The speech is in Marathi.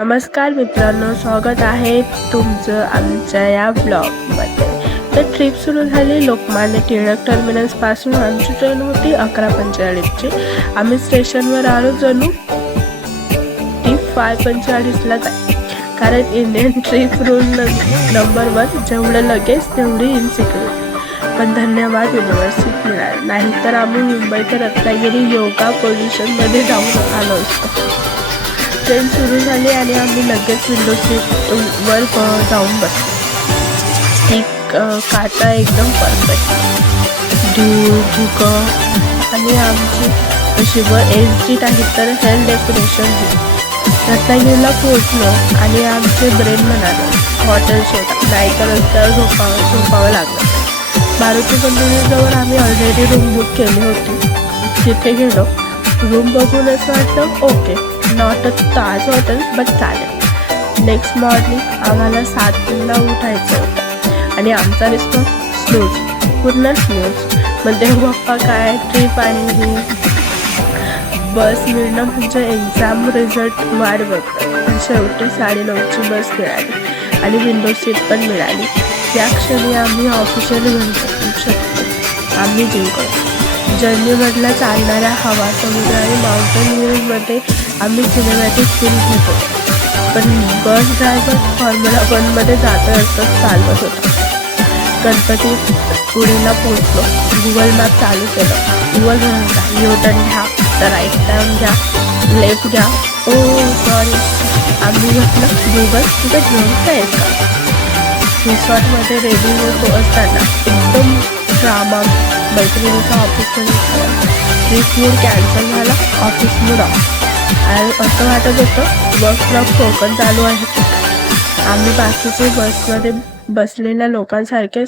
नमस्कार मित्रांनो, स्वागत आहे तुमचं आमच्या या ब्लॉगमध्ये. तर ट्रिप सुरू झाली. लोकमान्य टिळक टर्मिनसपासून आमची ट्रेन होती 11:45ची. आम्ही स्टेशनवर आलो जणू ती 5:45लाच आहे, कारण इंडियन ट्रिप रूल नंबर 1 जेवढं लगेच तेवढी इनसिक्युरिटी. पण धन्यवाद युनिव्हर्सिटी मिळाली, नाहीतर आम्ही मुंबई ते रत्नागिरी योगा पोझिशनमध्ये जाऊन आलो असतो. ट्रेन सुरू झाली आणि आम्ही लगेच विंडो सीटवर जाऊन बसलो. ती काटा एकदम परफेक्ट, धूळ धुकं आणि आमची नशीबवर एस सीट आहे तर हेल्थ डेकोरेशन दिली. रत्नागिरीला पोहोचलो आणि आमचे ब्रेन म्हणाले हॉटेल शोधा, नाही तर रस्त्यावर झोपावं लागलं. मारुती बंधूजवळ आम्ही ऑलरेडी रूम बुक केली होती. तिथे गेलो. रूम बघून असं वाटलं okay, not a Taj hotel but चालेल. नेक्स्ट मॉर्निंग आम्हाला 7ला उठायचं होतं आणि आमचा रिस्पॉन्स स्नूज, पूर्ण स्नूज. मग देवबाप्पा काय ट्रिप आणि ही बस मिळणं म्हणजे एक्झाम रिझल्ट वाट बघतात. शेवटी 9:30ची बस मिळाली आणि विंडो सीट पण मिळाली. या क्षणी आम्ही ऑफिशियली म्हणू शकतो आम्ही जिंकलो. जर्नीमधला चालणाऱ्या हवा, समुद्र आणि माउंटेन व्ह्यूजमध्ये आम्ही सिनेमॅटिक फील घेतो. पण बस ड्रायव्हर फॉर्म्युला 1मध्ये जाता असताच चालवत होता. गणपती पुढेला पोहोचलो. गुगल मॅप चालू केलं. गुगल म्हणाला यू टर्न घ्या, तर राईट टर्न घ्या, लेफ्ट घ्या. ओ सॉरी, आम्ही म्हटलं गुगल तुझं घेऊन काय का. रिसॉर्टमध्ये रेडी होतो असताना एकदम ड्रामा. मैत्रिणीचा ऑफिसमध्ये ट्रिप मूड कॅन्सल झाला, ऑफिस मूड ऑफ. आणि असं वाटत होतं वर्क फ्रॉम कोकण चालू आहे. आम्ही बाकीचे बसमध्ये बसलेल्या लोकांसारखे